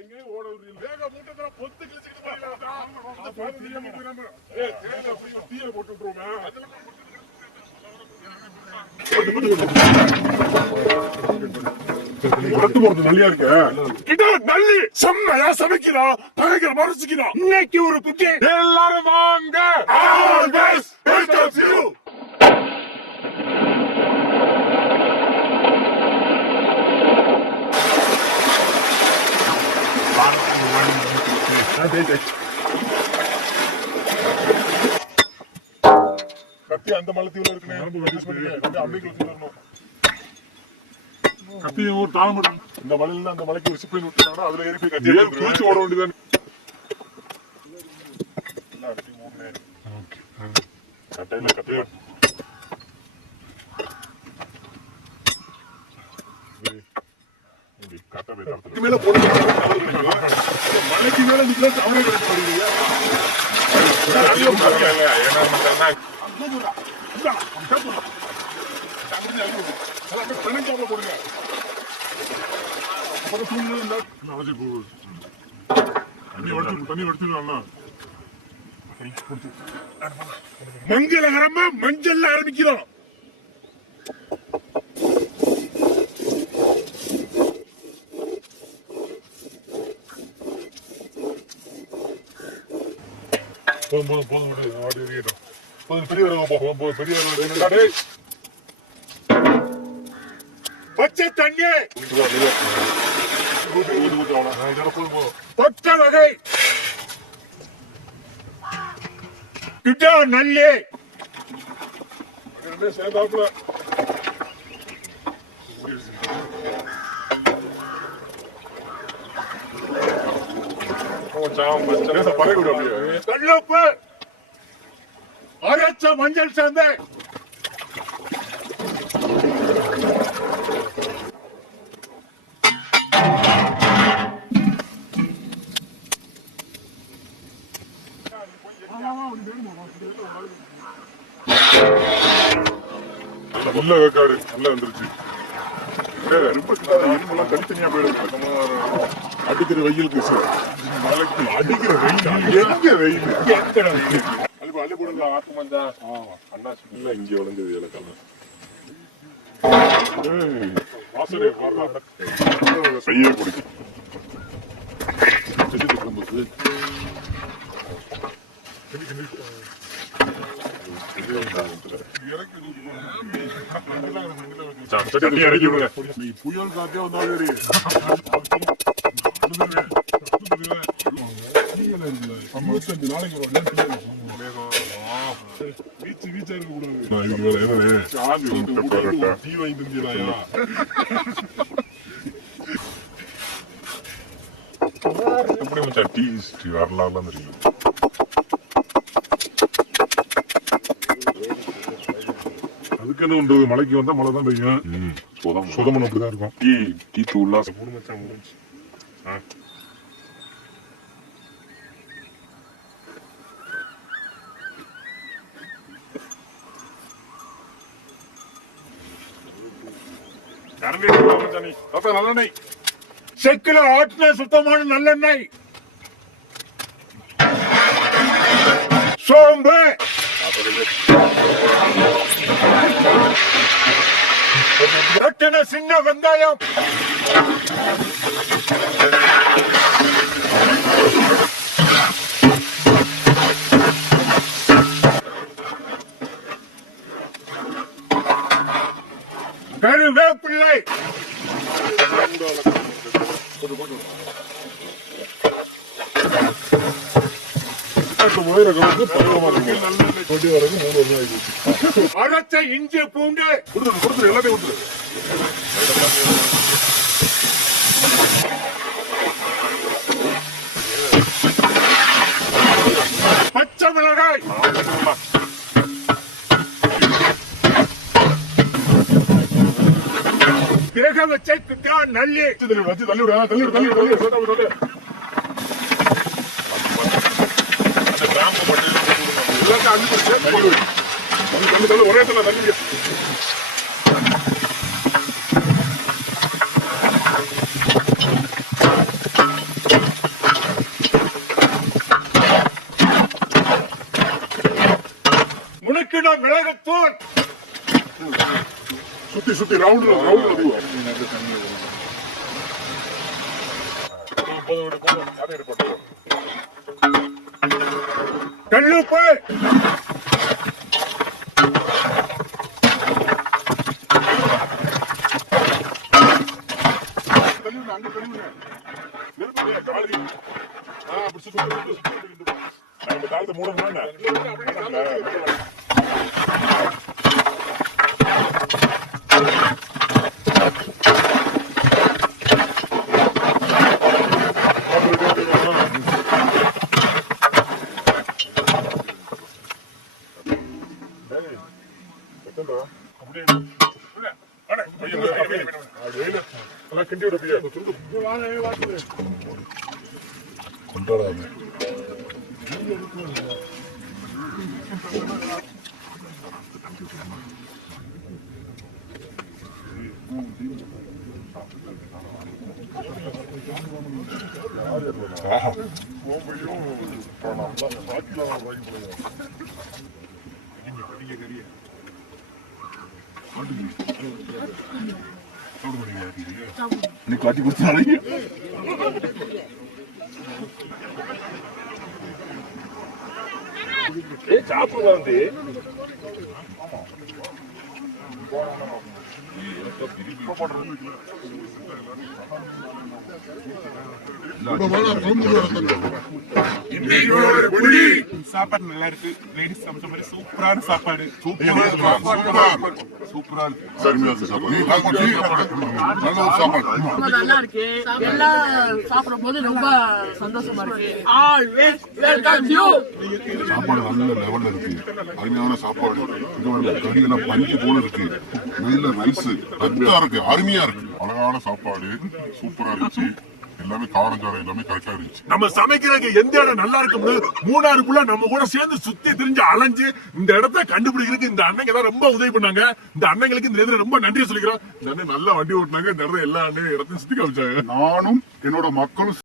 எங்கேயும் ஓட வேக மூட்டை பொத்து கிழிச்சுக்கிட்டு தீய போட்டு விட்டுருவோங்க. நல்லியா இருக்க நல்லி செம்மையா சமைக்கிறோம். பயங்கர மறைச்சிக்கிறோம். இன்னைக்கு ஒரு குட்டி எல்லாரும் வாங்க. கத்தி அந்த மலத்தீவுல இருக்குன்னு கத்தியும் ஒரு தாளம் இந்த மலையில அந்த மலைக்கு ஒரு சிப்பை விட்டுட்டாங்கன்னா அதுல ஏறி போய் கத்தி குளிச்சு ஓட வேண்டியதான். கட்டையில கத்தையா மேல போட்டு மலைக்கு மேல நீங்க தவறு கிடைக்க மங்களகரமா மஞ்சள் ஆரம்பிக்கிறோம். போதும் போதும் போதும் பெரிய போதும் பெரிய பச்சை தண்ணி பச்சை வகை கிட்டா நல்லி சேர்ந்தாப்புல கல்லுப்பு அரைச்ச மஞ்சள் சேர்ந்த நல்ல வேக்காடு நல்லா வந்துருச்சு. தனித்தனியா போயிடும். அடிக்கிற வெயிலுக்கு அடிக்கிற வெயில் எங்க வெயில் அள்ளி போடுங்க. ஆக்குமாந்தா அண்ணா இல்ல இங்க விளைஞ்சது இலக்கெல்லாம் வாசனை செய்ய பிடிக்கும். புயல் காத்தே வந்தாலும் வரலாம் தெரியும். அதுக்கு என்ன பண்றது? மழைக்கு வந்தா மழை தான் பெய்யும். சொதமன் அப்படிதான் இருக்கும். டீ தூள்லாம் நல்லெண்ணெய் செக்கில ஆட்டின சுத்தமான நல்லெண்ணெய் சோம்பு சின்ன வெங்காயம் கருவேப்பிள்ளை அரைச்ச இஞ்சி பூண்டு கொடுத்துரு எல்லாத்தையும் கொடுத்துரு. பச்சை மிளகாய் வேக வச்ச கிட்டா நல்லி வச்சு தள்ளி விட தள்ளி விட தள்ளி விட ஒரே தள்ளி சுத்தி சுத்தி ரவுண்ட் கல்லுப்பு கொண்டாடாம நீ காட்டி கொடுத்தாலே சாப்பிடுவா வந்து சாப்பாடு நல்லா இருக்கு. லேடிஸ் சமைச்ச மாதிரி சூப்பரான சாப்பாடு. நல்லா இருக்கு. எல்லாம் சாப்பிடும் போது ரொம்ப சந்தோஷமா இருக்கு. Always welcome you. சாப்பாடு நல்ல லெவல்ல இருக்கு. அருமையான சாப்பாடு. கறி எல்லாம் பஞ்சு போல இருக்கு. நல்ல ரைஸ் ரத்தா இருக்கு. அருமையா இருக்கு. அழகான சாப்பாடு. சூப்பரா இருந்துச்சு. எல்லாமே காரஞ்சாரம் எல்லாமே கரெக்டா இருந்துச்சு. நம்ம சமைக்கிறதுக்கு எந்த இடம் நல்லா இருக்கும்னு மூணாறுக்குள்ள நம்ம கூட சேர்ந்து சுத்தி திரிஞ்சு அலைஞ்சு இந்த இடத்த கண்டுபிடிக்கிறதுக்கு இந்த அண்ணங்க தான் ரொம்ப உதவி பண்ணாங்க. இந்த அண்ணங்களுக்கு இந்த நேரத்துல ரொம்ப நன்றி சொல்லிக்கிறோம். இந்த அண்ணன் நல்லா வண்டி ஓட்டினாங்க. இந்த இடத்துல எல்லா அண்ணன் இடத்தையும் சுத்தி காமிச்சாங்க. நானும் என்னோட மக்களும்